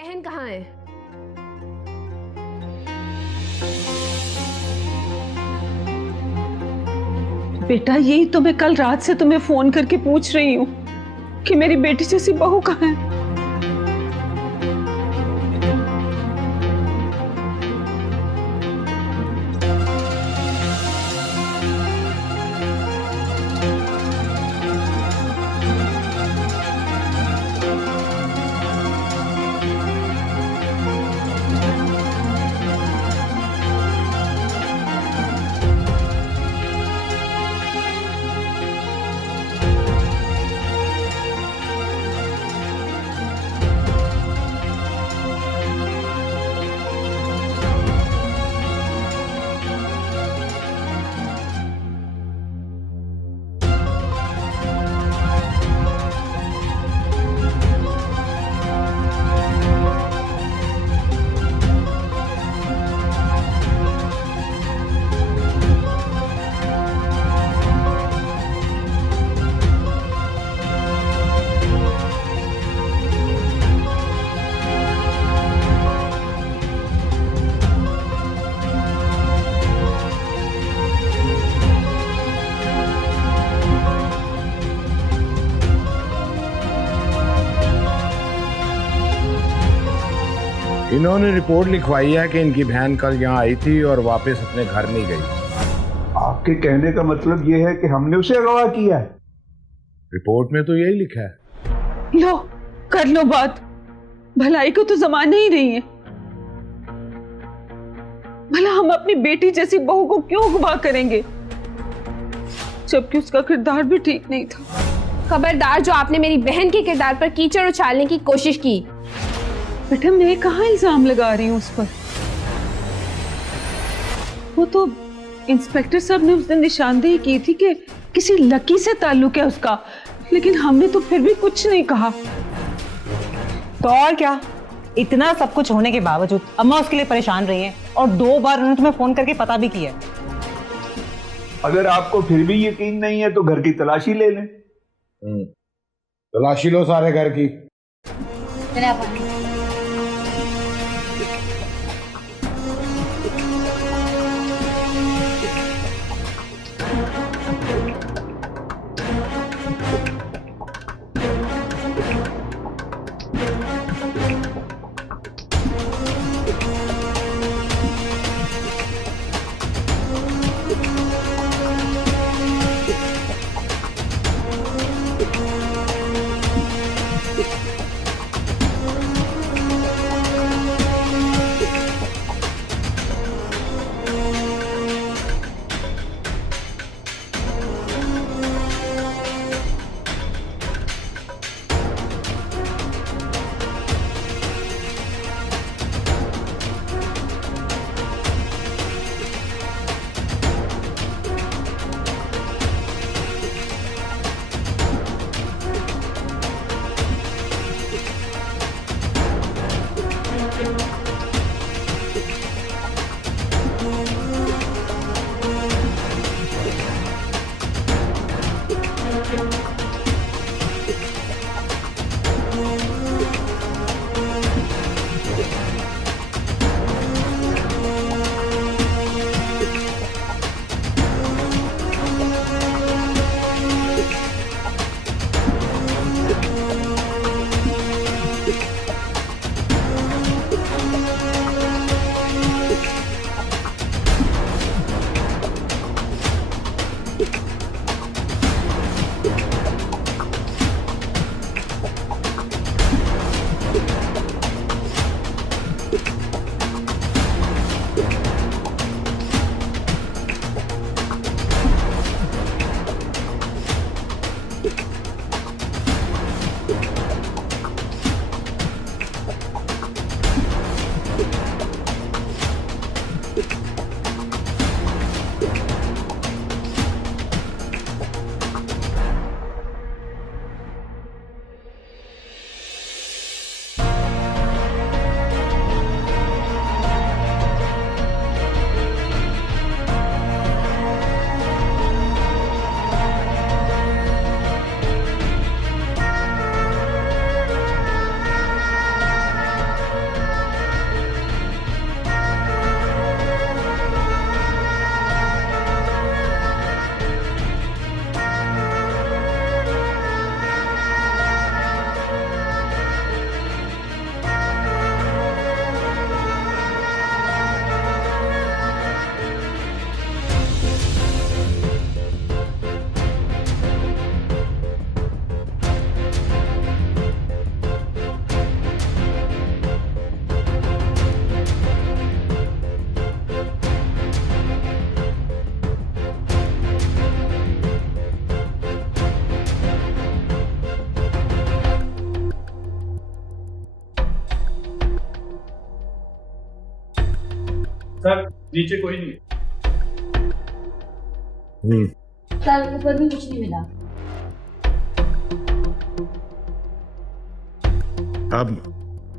बहन कहाँ है? बेटा यही तो मैं कल रात से तुम्हें फोन करके पूछ रही हूँ कि मेरी बेटी जैसी बहू कहाँ है। इन्होंने रिपोर्ट लिखवाई है कि इनकी बहन कल यहाँ आई थी और वापस अपने घर नहीं गई। आपके कहने का मतलब ये है कि हमने उसे अगवा किया है? रिपोर्ट में तो यही लिखा है। लो कर लो बात, भलाई को तो जमाना ही नहीं है। भला हम अपनी बेटी जैसी बहू को क्यों अगवा करेंगे, जबकि उसका किरदार भी ठीक नहीं था। खबरदार जो आपने मेरी बहन के किरदार पर कीचड़ उछालने की कोशिश की। बेटा मैं कहाँ इल्जाम लगा रही हूँ उस पर, वो तो इंस्पेक्टर साहब ने उस दिन निशानदेही की थी कि किसी लकी से ताल्लुक है उसका, लेकिन हमने तो फिर भी कुछ नहीं कहा। तो और क्या, इतना सब कुछ होने के बावजूद अम्मा उसके लिए परेशान रही हैं और 2 बार उन्होंने तुम्हें फोन करके पता भी किया। अगर आपको फिर भी यकीन नहीं है तो घर की तलाशी ले लें। तलाशी लो सारे घर की। नीचे कोई नहीं। सर ऊपर भी कुछ नहीं मिला।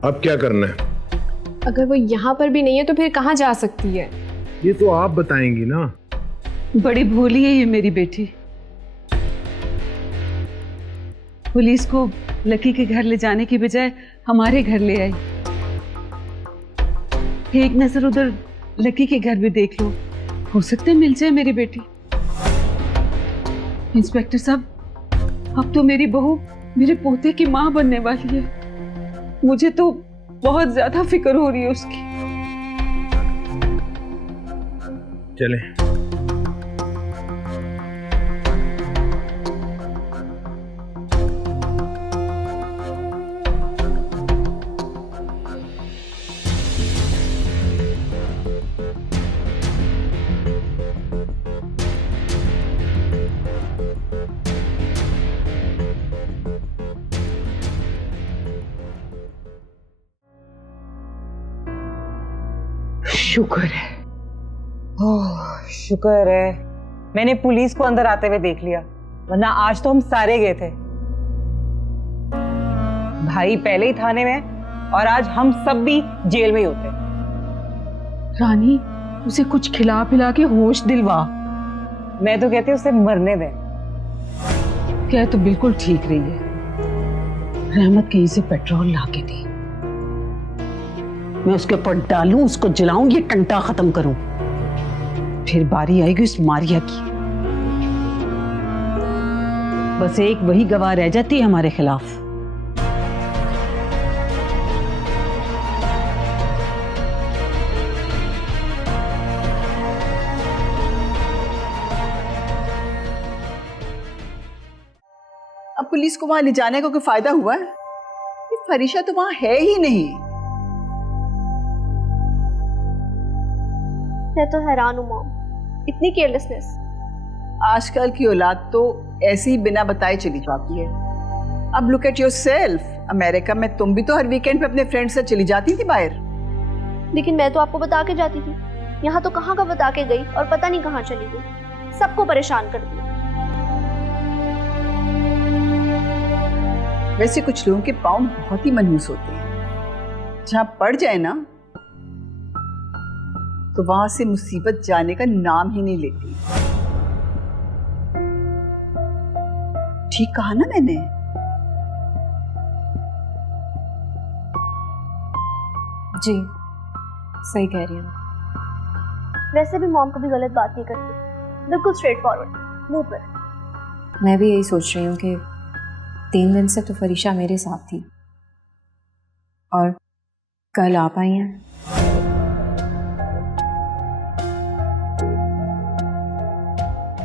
अब क्या करना है? अगर वो यहाँ पर भी नहीं है तो फिर कहाँ जा सकती है? ये तो आप बताएंगी ना। बड़ी भोली है ये मेरी बेटी। पुलिस को लकी के घर ले जाने की बजाय हमारे घर ले आई। एक नजर उधर लकी के घर भी देख लो, हो सकता है मिल जाए मेरी बेटी। इंस्पेक्टर साहब, अब तो मेरी बहू मेरे पोते की मां बनने वाली है। मुझे तो बहुत ज्यादा फिक्र हो रही है उसकी। चलें। शुक्र है। ओह शुक्र है मैंने पुलिस को अंदर आते हुए देख लिया, वरना आज तो हम सारे गए थे। भाई पहले ही थाने में और आज हम सब भी जेल में ही होते। रानी, उसे कुछ खिला पिला के होश दिलवा। मैं तो कहती हूँ उसे मरने दें। क्या तो बिल्कुल ठीक रही है। रहमत कहीं से पेट्रोल ला के दी, मैं उसके ऊपर डालूं, उसको जलाऊं, ये टंटा खत्म करूं। फिर बारी आएगी उस मारिया की। बस एक वही गवाह रह जाती है हमारे खिलाफ। अब पुलिस को वहां ले जाने का कोई फायदा हुआ है? ये फरीशा तो वहां है ही नहीं। मैं तो हैरान हूँ मॉम, इतनी केयरलेसनेस। आजकल की औलाद तो ऐसे ही बिना बताए चली जाती है। अब लुक एट योरसेल्फ, अमेरिका में तुम भी तो हर वीकेंड पे अपने फ्रेंड से चली जाती थी बाहर। लेकिन मैं तो आपको बता के जाती थी, यहाँ तो कहाँ का बता के गई और पता नहीं कहाँ चली गई। सबको परेशान कर दिया। वैसे कुछ लोगों के पाँव बहुत ही मनहूस होते हैं, जहाँ पड़ जाए ना तो वहां से मुसीबत जाने का नाम ही नहीं लेती। ठीक कहा ना मैंने? जी सही कह रही हूँ। वैसे भी मॉम कभी गलत बात नहीं करती, बिल्कुल स्ट्रेट फॉरवर्ड, मुंह पर। मैं भी यही सोच रही हूँ कि 3 दिन से तो फरीशा मेरे साथ थी और कल आप आई हैं।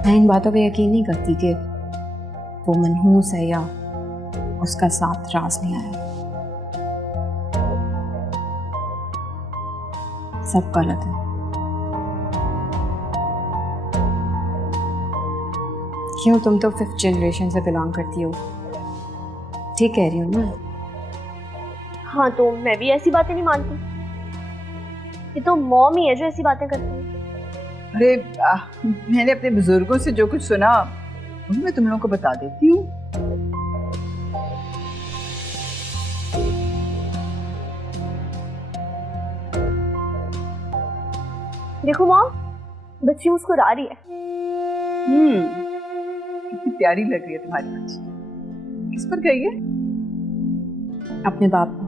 मैं इन बातों पे यकीन नहीं करती कि वो मनहूस है या उसका साथ राज नहीं आया। सब गलत है। क्यों, तुम तो 5th जनरेशन से बिलोंग करती हो। ठीक कह रही हूँ ना? हाँ तो मैं भी ऐसी बातें नहीं मानती। ये तो मॉम ही है जो ऐसी बातें करती है। अरे मैंने अपने बुजुर्गों से जो कुछ सुना मैं तुम लोगों को बता देती हूँ। देखो मॉम, बच्ची मुस्कुरा रही है। कितनी प्यारी लग रही है तुम्हारी बच्ची। किस पर गई है? अपने बाप को।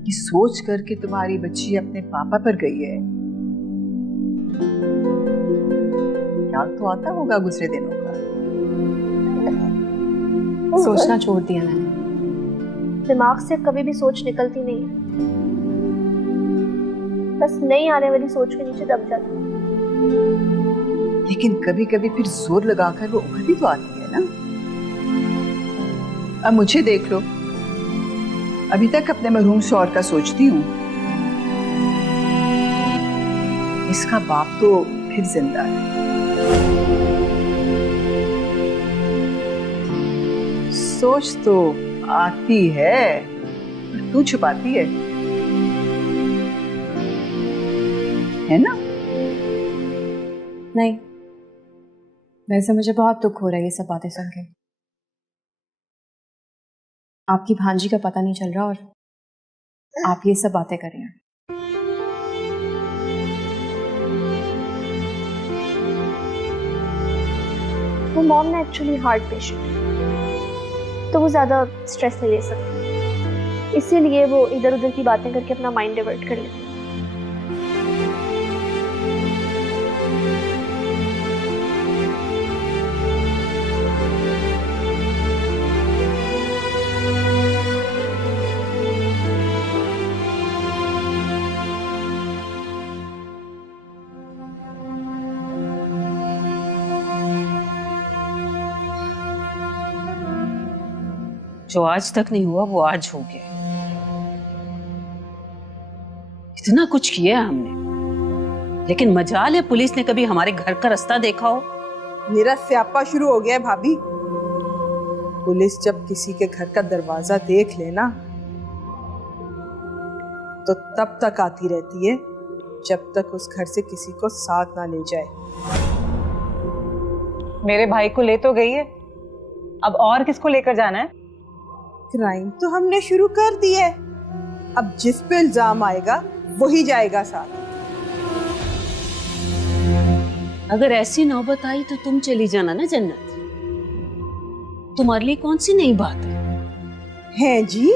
ये सोच करके तुम्हारी बच्ची अपने पापा पर गई है। याद तो आता होगा गुजरे दिनों का। सोचना छोड़ दिया मैंने। दिमाग से कभी भी सोच निकलती नहीं है, बस नहीं आने वाली सोच के नीचे दब जाती है। लेकिन कभी कभी फिर जोर लगाकर वो उभर भी तो आती है ना। अब मुझे देख लो, अभी तक अपने मरहूम शौहर का सोचती हूँ। इसका बाप तो फिर जिंदा है। सोच तो आती है, तू छुपाती है। है ना? नहीं, वैसे मुझे बहुत दुख हो रहा है ये सब बातें सुन के। आपकी भांजी का पता नहीं चल रहा और आप ये सब बातें कर रहे हैं। वो मॉम ना एक्चुअली हार्ट पेशेंट है, तो वो ज़्यादा स्ट्रेस नहीं ले सकती, इसीलिए वो इधर उधर की बातें करके अपना माइंड डाइवर्ट कर लेती है। जो आज तक नहीं हुआ वो आज हो गया। इतना कुछ किया हमने, लेकिन मजाल है पुलिस ने कभी हमारे घर का रास्ता देखा हो। मेरा स्यापा शुरू हो गया है भाभी। पुलिस जब किसी के घर का दरवाजा देख लेना तो तब तक आती रहती है जब तक उस घर से किसी को साथ ना ले जाए। मेरे भाई को ले तो गई है, अब और किसको लेकर जाना है? क्राइम तो हमने शुरू कर दिया है, अब जिस पे इल्जाम आएगा वही जाएगा साथ। अगर ऐसी नौबत आई तो तुम चली जाना ना जन्नत। तुम्हारे लिए कौन सी नई बात है जी?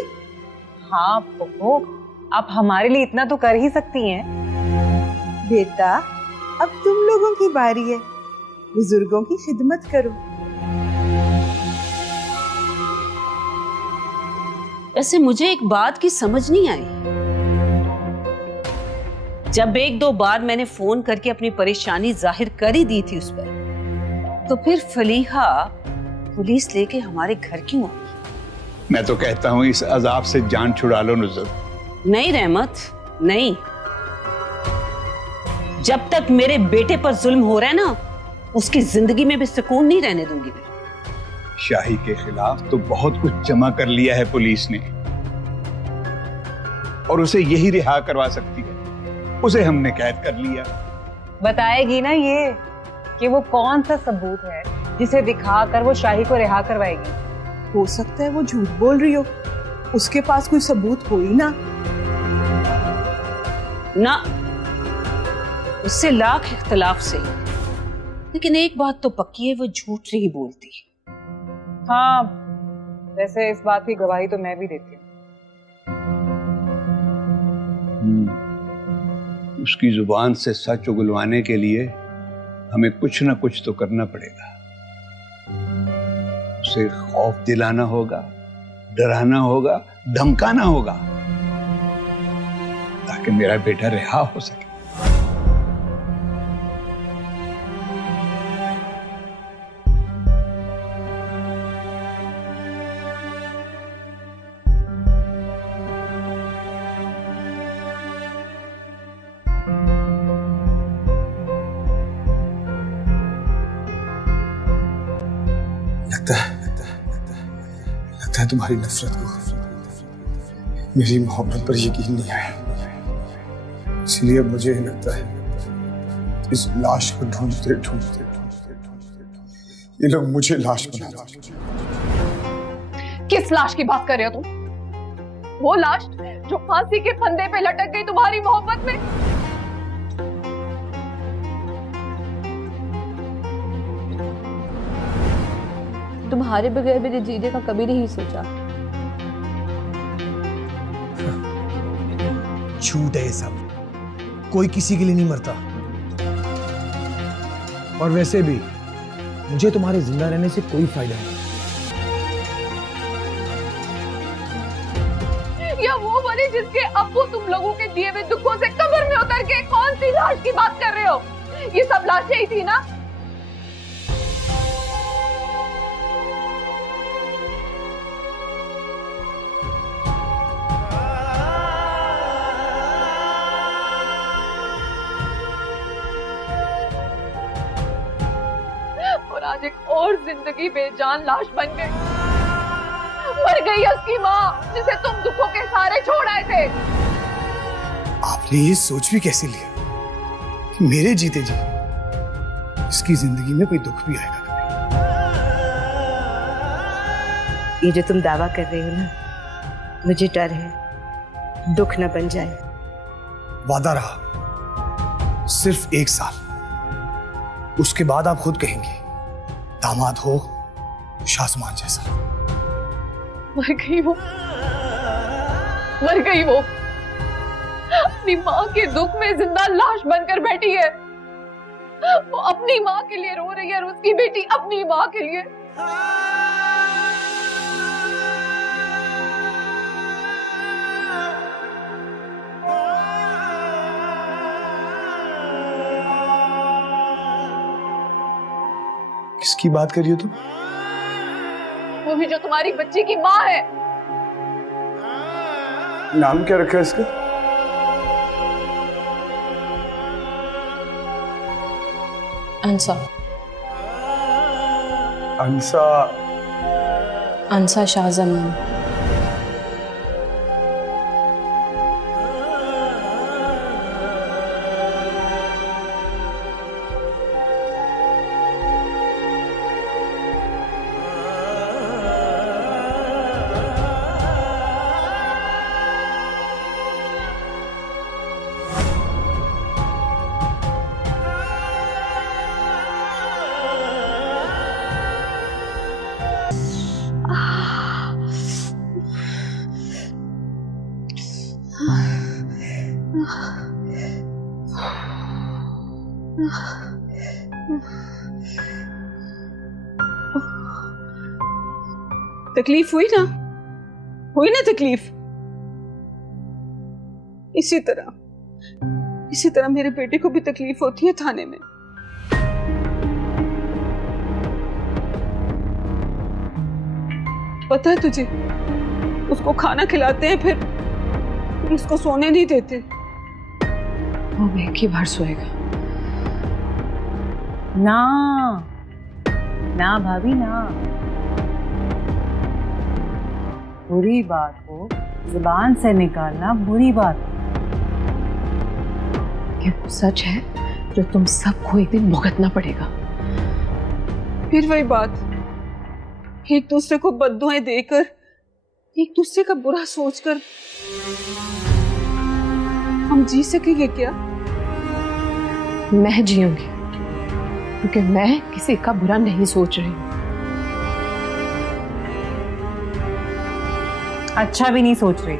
हाँ बहू, आप हमारे लिए इतना तो कर ही सकती हैं। बेटा, अब तुम लोगों की बारी है, बुजुर्गों की खिदमत करो। ऐसे मुझे एक बात की समझ नहीं आई। जब एक दो बार मैंने फोन करके अपनी परेशानी जाहिर कर ही दी थी उस पर, तो फिर फलीहा पुलिस लेके हमारे घर क्यों आई? मैं तो कहता हूँ इस अजाब से जान छुड़ा लो नुज़रत। नहीं रहमत, नहीं। जब तक मेरे बेटे पर जुल्म हो रहा है ना, उसकी जिंदगी में भी सुकून नहीं रहने दूंगी मैं। शाही के खिलाफ तो बहुत कुछ जमा कर लिया है पुलिस ने, और उसे यही रिहा करवा सकती है। उसे हमने कैद कर लिया। बताएगी ना ये कि वो कौन सा सबूत है जिसे दिखाकर वो शाही को रिहा करवाएगी। हो सकता है वो झूठ बोल रही हो, उसके पास कोई सबूत हो ही ना। ना, उससे लाख इख्तलाफ से, लेकिन एक बात तो पक्की है, वो झूठ नहीं बोलती। हाँ, वैसे इस बात की गवाही तो मैं भी देती हूँ। उसकी जुबान से सच उगलवाने के लिए हमें कुछ ना कुछ तो करना पड़ेगा। उसे खौफ दिलाना होगा, डराना होगा, धमकाना होगा, ताकि मेरा बेटा रिहा हो सके। लगता है तुम्हारी नफरत को मेरी मोहब्बत पर यकीन नहीं आया, इसलिए अब मुझे लगता है इस लाश को ढूंढते ढूंढते ये लोग मुझे लाश बना देंगे। किस लाश की बात कर रहे हो तुम? वो लाश जो फांसी के फंदे पे लटक गई तुम्हारी मोहब्बत में? तुम्हारे बगैर मेरे जीने का कभी नहीं सोचा। झूठ है ये सब, कोई किसी के लिए नहीं मरता। और वैसे भी मुझे तुम्हारे जिंदा रहने से कोई फायदा नहीं। या वो वाली जिसके अब्बू तुम लोगों के दिए हुए दुखों से कब्र में उतर के कौन सी लाश की बात कर रहे हो? ये सब लाशें ही थी ना? आज एक और जिंदगी बेजान लाश बन गई। मर गई उसकी माँ जिसे तुम दुखों के सहारे छोड़ आए थे। आपने ये सोच भी कैसे लिया कि मेरे जीते जी इसकी जिंदगी में कोई दुख भी आएगा कभी। ये जो तुम दावा कर रहे हो ना, मुझे डर है दुख न बन जाए। वादा रहा सिर्फ 1 साल, उसके बाद आप खुद कहेंगे दामाद हो शासमान जैसा। मर गई वो, मर गई वो। अपनी माँ के दुख में जिंदा लाश बनकर बैठी है। वो अपनी माँ के लिए रो रही है और उसकी बेटी अपनी माँ के लिए। किसकी बात कर रही हो तुम? वो भी जो तुम्हारी बच्ची की माँ है। नाम क्या रखा है इसका? अंसा। अंसा? अंसा शाहजमान। तकलीफ हुई ना? हुई ना तकलीफ? इसी तरह मेरे बेटे को भी तकलीफ होती है थाने में। पता है तुझे, उसको खाना खिलाते हैं फिर उसको सोने नहीं देते। वो एक ही बार सोएगा। ना ना भाभी ना, बुरी बात को जुबान से निकालना बुरी बात। ये वो सच है जो तुम सबको एक दिन भुगतना पड़ेगा। फिर वही बात, एक दूसरे को बद्दुआएं देकर, एक दूसरे का बुरा सोचकर हम जी सकेंगे क्या? मैं जीऊंगी क्योंकि मैं किसी का बुरा नहीं सोच रही हूं। अच्छा भी नहीं सोच रही।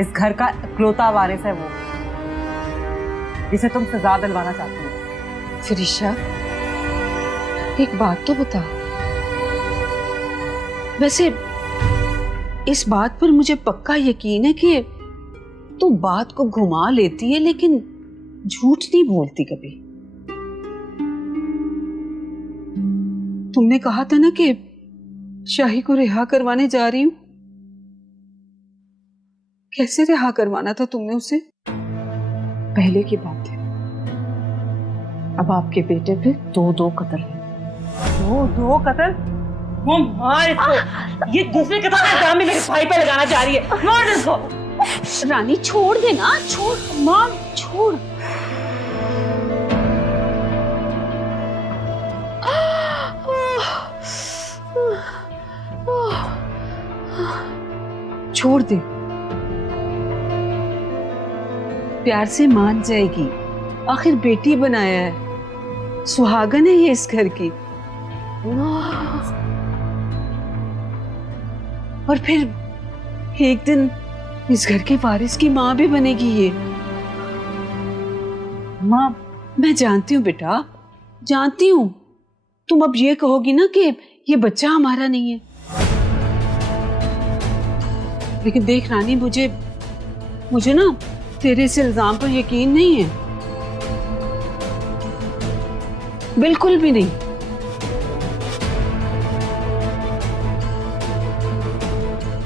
इस घर का इकलौता वारिस है वो, जिसे तुम सजा दिलवाना चाहती हो। शिरीषा, एक बात तो बता, वैसे इस बात पर मुझे पक्का यकीन है कि तू बात को घुमा लेती है लेकिन झूठ नहीं बोलती कभी। तुमने कहा था ना कि शाही को रिहा करवाने जा रही हूं। कैसे रिहा करवाना था तुमने उसे? पहले की बात है, अब आपके बेटे पे 2 कत्ल हैं। 2 कत्ल? वो मार इसको। ये दूसरे कत्ल का इल्जाम भी मेरे भाई पे लगाना चाह रही है। मार इसको। रानी छोड़ देना, छोड़ मां, छोड़। छोड़ दे, प्यार से मान जाएगी। आखिर बेटी बनाया है, सुहागन है ये इस घर की। और फिर एक दिन इस घर के वारिस की माँ भी बनेगी ये। माँ, मैं जानती हूँ बेटा, जानती हूँ तुम अब ये कहोगी ना कि ये बच्चा हमारा नहीं है, लेकिन देख रानी, मुझे ना तेरे इस इल्जाम पर यकीन नहीं है, बिल्कुल भी नहीं।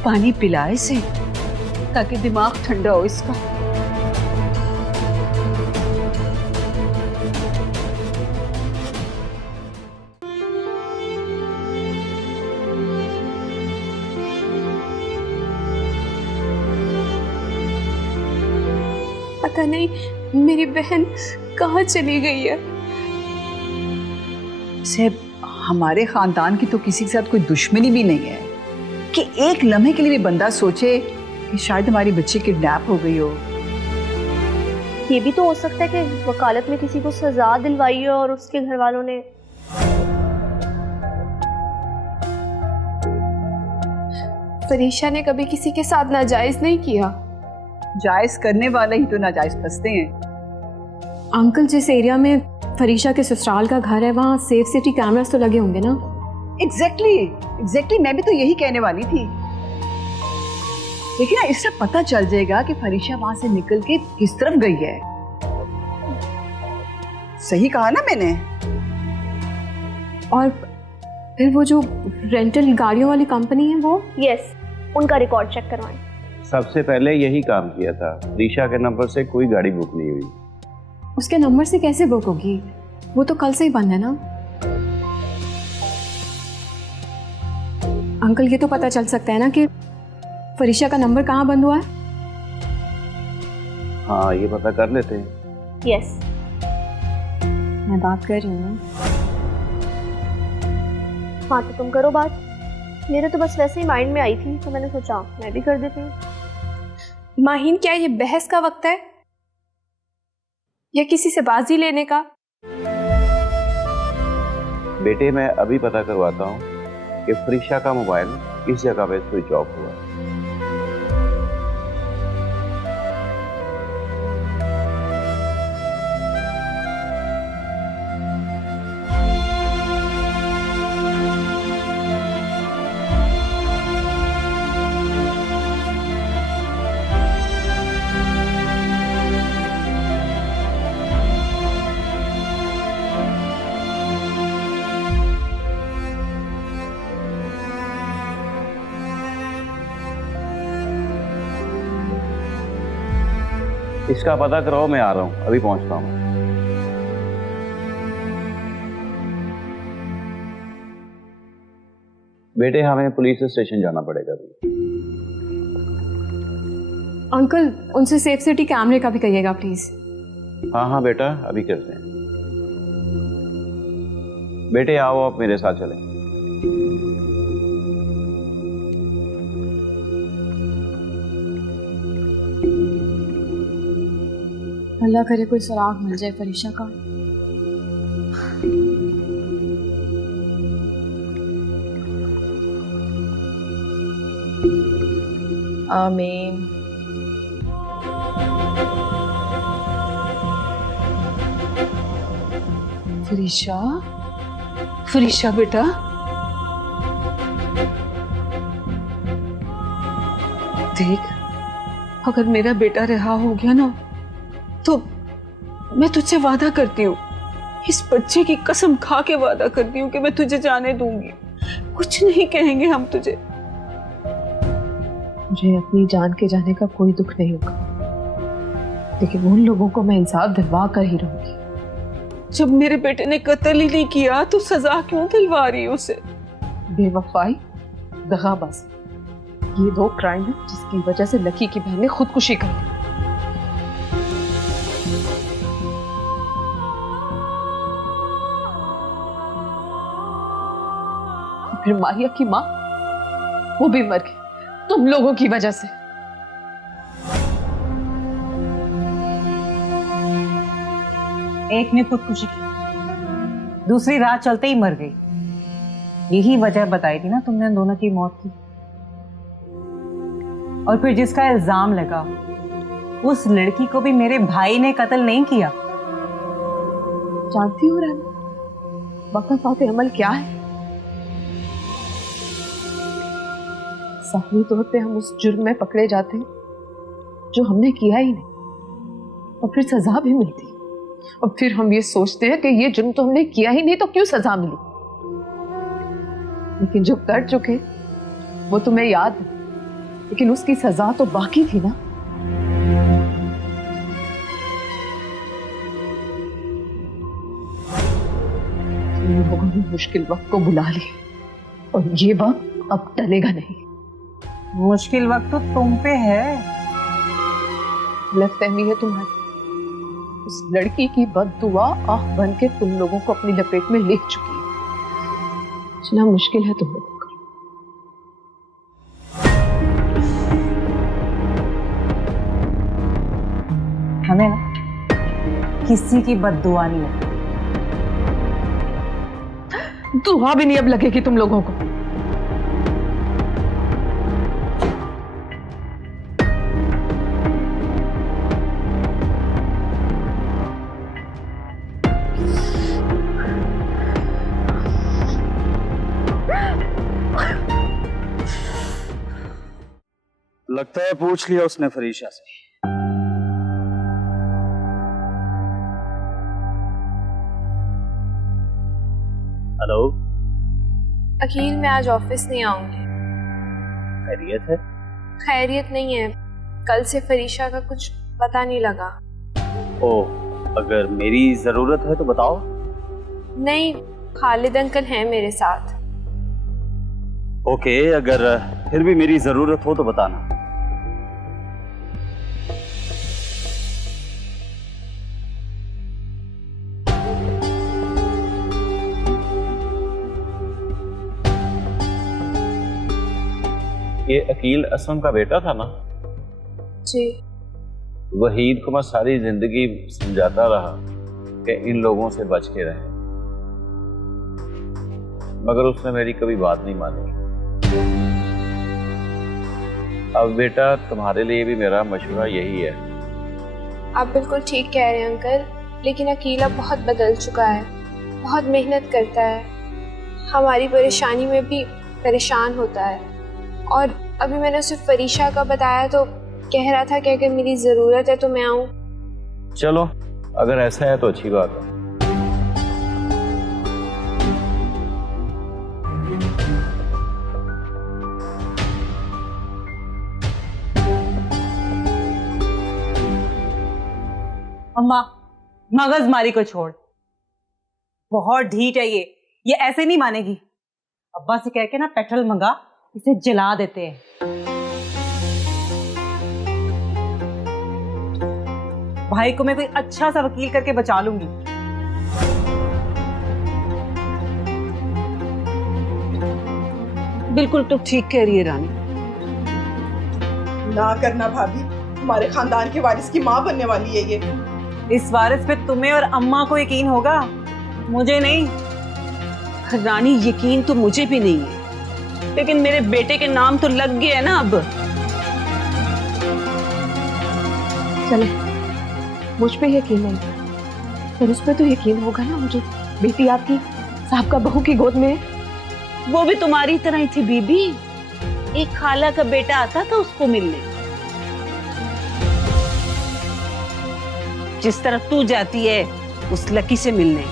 पानी पिला इसे ताकि दिमाग ठंडा हो इसका। पता नहीं मेरी बहन कहाँ चली गई है। से हमारे खानदान की तो किसी के साथ कोई दुश्मनी भी नहीं है कि एक लम्हे के लिए भी बंदा सोचे कि शायद हमारी बच्ची किडनैप हो गई हो। ये भी तो हो सकता है कि वकालत में किसी को सजा दिलवाई हो और उसके घर वालों ने। फरीशा ने कभी किसी के साथ नाजायज नहीं किया। जायज करने वाले ही तो नाजायज फंसते हैं। अंकल, जिस एरिया में फरीशा के ससुराल का घर है वहाँ सेफ सिटी कैमरास तो लगे होंगे ना? एग्जैक्टली मैं भी तो यही कहने वाली थी। लेकिन इससे पता चल जाएगा कि फरीशा वहां से निकल के किस तरफ गई है। सही कहा ना मैंने? और फिर वो जो रेंटल गाड़ियों वाली कंपनी है वो? यस, उनका रिकॉर्ड चेक करवाएं। सबसे पहले यही काम किया था। फरीशा के नंबर से कोई गाड़ी बुक नहीं हुई। उसके नंबर से कैसे बुक होगी? वो तो कल से ही बंद है ना। अंकल, ये तो पता चल सकता है ना कि फरीशा का नंबर कहाँ बंद हुआ है? हाँ, ये पता कर लेते हैं। यस, मैं बात कर रही हूँ। हाँ तो तुम करो बात। मेरे तो बस वैसे ही माइंड में आई थी तो मैंने सोचा मैं भी कर देती हूँ। माहीन, क्या ये बहस का वक्त है या किसी से बाजी लेने का? बेटे, मैं अभी पता करवाता हूँ कि फरीशा का मोबाइल किस जगह पे स्विच ऑफ हुआ। इसका पता कराओ, मैं आ रहा हूँ, अभी पहुंचता हूँ। बेटे, हमें पुलिस स्टेशन जाना पड़ेगा अभी। अंकल, उनसे सेफ सिटी कैमरे का भी कहिएगा प्लीज। हाँ हाँ बेटा, अभी करते हैं। बेटे आओ, आप मेरे साथ चलें। अल्लाह करे कोई सुराग मिल जाए फरीशा का। आमीन। फरीशा, फरीशा बेटा, देख, अगर मेरा बेटा रिहा हो गया ना तो मैं तुझसे वादा करती हूँ, इस बच्चे की कसम खा के वादा करती हूँ कि मैं तुझे जाने दूंगी। कुछ नहीं कहेंगे हम तुझे। मुझे अपनी जान के जाने का कोई दुख नहीं होगा, लेकिन उन लोगों को मैं इंसाफ दिलवा कर ही रहूंगी। जब मेरे बेटे ने कत्ल ही नहीं किया तो सजा क्यों दिलवा रही है उसे? बेवफाई, दगाबाजी, ये दो क्राइम है जिसकी वजह से लकी की बहन ने खुदकुशी कर ली। फिर माहिया की माँ, वो भी मर गई तुम लोगों की वजह से। एक ने खुदकुशी की, दूसरी रात चलते ही मर गई। यही वजह बताई थी ना तुमने उन दोनों की मौत की। और फिर जिसका इल्जाम लगा, उस लड़की को भी मेरे भाई ने कत्ल नहीं किया। जानती हो रहमा, वक़्त अमल क्या है? साहमी तौर पे हम उस जुर्म में पकड़े जाते हैं जो हमने किया ही नहीं, और फिर सजा भी मिलती, और फिर हम ये सोचते हैं कि ये जुर्म तो हमने किया ही नहीं तो क्यों सजा मिली। लेकिन जो कर चुके वो तुम्हें याद है, लेकिन उसकी सजा तो बाकी थी ना। तुम लोगों ने मुश्किल वक्त को बुला लिया और ये वक्त अब टलेगा नहीं। मुश्किल वक्त तो तुम पे है। गलतफहमी है तुम्हारी। उस लड़की की बददुआ आह बन के तुम लोगों को अपनी लपेट में ले चुकी है। इतना मुश्किल है तुम लोगों का। हमें ना किसी की बद्दुआ नहीं है। दुआ भी नहीं अब लगेगी तुम लोगों को। लगता है पूछ लिया उसने फरीशा से। हेलो अकील, मैं आज ऑफिस नहीं आऊंगी। खैरियत है? खैरियत नहीं है, कल से फरीशा का कुछ पता नहीं लगा। ओह, अगर मेरी जरूरत है तो बताओ। नहीं, खालिद अंकल हैं मेरे साथ। ओके, अगर फिर भी मेरी जरूरत हो तो बताना। ये अकील असलम का बेटा था ना? जी। वहीद को मैं सारी जिंदगी समझाता रहा कि इन लोगों से बच के रहें, मगर उसने मेरी कभी बात नहीं मानी। अब बेटा, तुम्हारे लिए भी मेरा मशवरा यही है। आप बिल्कुल ठीक कह रहे हैं अंकल, लेकिन अकील अब बहुत बदल चुका है, बहुत मेहनत करता है, हमारी परेशानी में भी परेशान होता है। और अभी मैंने उसे फरीशा का बताया तो कह रहा था कि अगर मेरी ज़रूरत है तो मैं आऊँ। चलो, अगर ऐसा है तो अच्छी बात है। अम्मा, मगजमारी को छोड़, बहुत ढीठ है ये ऐसे नहीं मानेगी। अब्बा से कह के ना पेट्रोल मंगा, इसे जला देते हैं। भाई को मैं कोई अच्छा सा वकील करके बचा लूंगी। बिल्कुल तो ठीक कह रही है रानी। ना करना भाभी, हमारे खानदान के वारिस की माँ बनने वाली है ये। इस वारिस पे तुम्हें और अम्मा को यकीन होगा, मुझे नहीं। रानी, यकीन तो मुझे भी नहीं है, लेकिन मेरे बेटे के नाम तो लग गया है ना अब। चले, मुझ पे यकीन नहीं, पर उस पे तो यकीन होगा ना। मुझे बेटी आपकी साहब का बहू की गोद में। वो भी तुम्हारी तरह ही थी बीबी, एक खाला का बेटा आता था उसको मिलने। जिस तरह तू जाती है उस लकी से मिलने।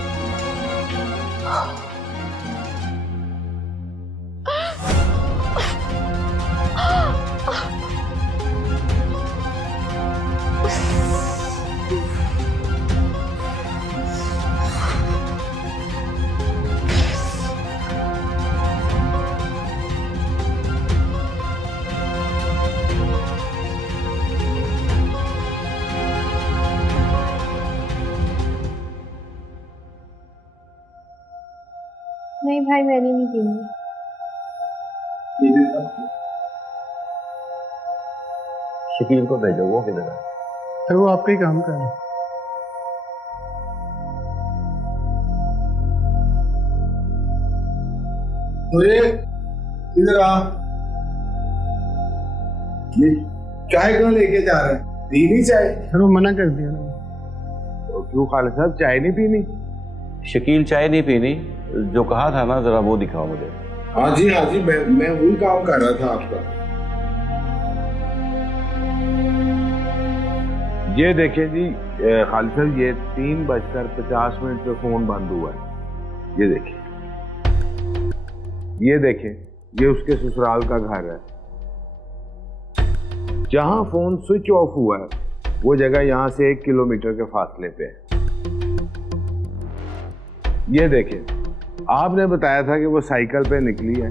नहीं भाई, मैंने नहीं पीनी। शकील को भेजो, वो किधर है? सर वो आपका ही काम कर रहे हैं। तो ये इधर आ, ये चाय क्यों लेके जा रहे हैं? पीनी चाय? सर वो मना कर दिया ना। तो क्यों खालिद साहब, चाय नहीं पीनी? शकील चाय नहीं पीनी, जो कहा था ना, जरा वो दिखाओ मुझे। हाँ जी मैं वही काम कर रहा था आपका। ये देखिए जी खालिद साहब, ये 3:50 पे फोन बंद हुआ है। ये देखिए, ये उसके ससुराल का घर है। जहां फोन स्विच ऑफ हुआ है वो जगह यहां से 1 किलोमीटर के फासले पे है। ये देखिए, आपने बताया था कि वो साइकिल पे निकली है।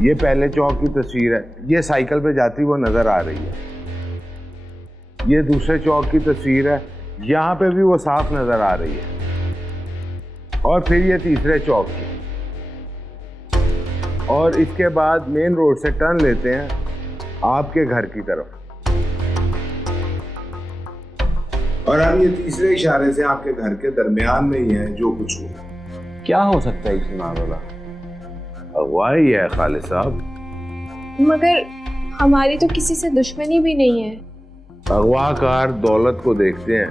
ये पहले चौक की तस्वीर है, ये साइकिल पे जाती वो नजर आ रही है। ये दूसरे चौक की तस्वीर है, यहाँ पे भी वो साफ नजर आ रही है। और फिर ये तीसरे चौक की, और इसके बाद मेन रोड से टर्न लेते हैं आपके घर की तरफ। और अब ये तीसरे इशारे से आपके घर के दरमियान में ही है जो कुछ हुआ। क्या हो सकता है इसमें मामला? अगवाई है खालिद साहब। मगर हमारी तो किसी से दुश्मनी भी नहीं है। अगवाकार दौलत को देखते हैं।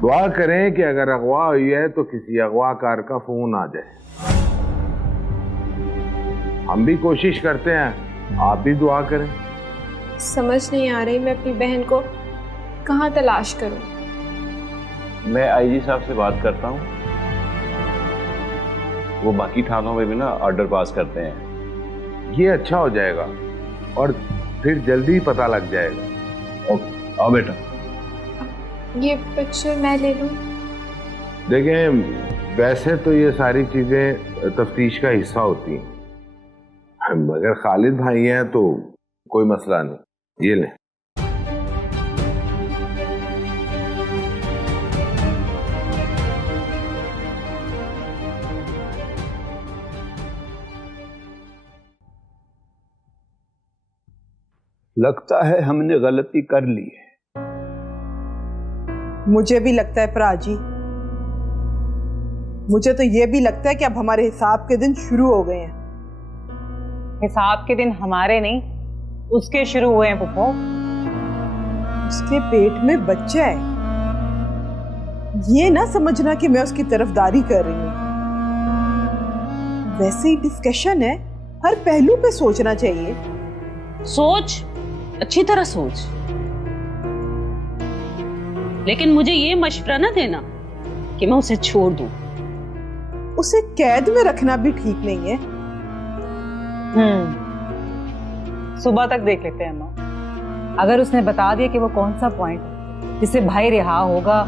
दुआ करें कि अगर अगवा हुई है तो किसी अगवाकार का फोन आ जाए। हम भी कोशिश करते हैं, आप भी दुआ करें। समझ नहीं आ रही मैं अपनी बहन को कहाँ तलाश करूं। मैं आईजी साहब से बात करता हूँ, वो बाकी थानों में भी ना ऑर्डर पास करते हैं। ये अच्छा हो जाएगा और फिर जल्दी पता लग जाएगा। ओके, आओ बेटा। ये पिक्चर मैं ले लूं? देखें, वैसे तो ये सारी चीजें तफ्तीश का हिस्सा होती हैं, मगर खालिद भाई हैं तो कोई मसला नहीं। ये लें। लगता है हमने गलती कर ली है। मुझे भी लगता है प्राजी, मुझे तो ये भी लगता है कि अब हमारे हिसाब के दिन शुरू हो गए हैं। हिसाब के दिन हमारे नहीं, उसके शुरू हुए हैं पुप्पो। उसके पेट में बच्चा है, ये ना समझना कि मैं उसकी तरफदारी कर रही हूँ। वैसे ही डिस्कशन है, हर पहलू पे सोचना चाहिए। सोच, अच्छी तरह सोच, लेकिन मुझे ये मशवरा ना देना कि मैं उसे छोड़ दूं। उसे कैद में रखना भी ठीक नहीं है। सुबह तक देख लेते हैं माँ। अगर उसने बता दिया कि वो कौन सा पॉइंट है जिससे भाई रिहा होगा,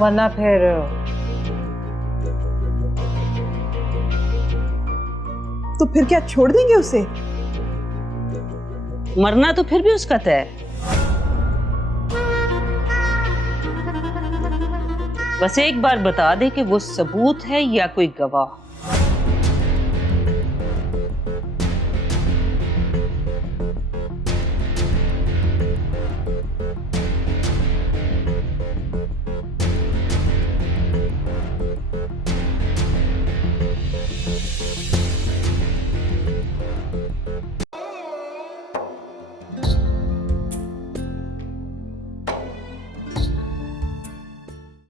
वरना फिर तो फिर क्या छोड़ देंगे उसे? मरना तो फिर भी उसका तय है। बस एक बार बता दे कि वो सबूत है या कोई गवाह।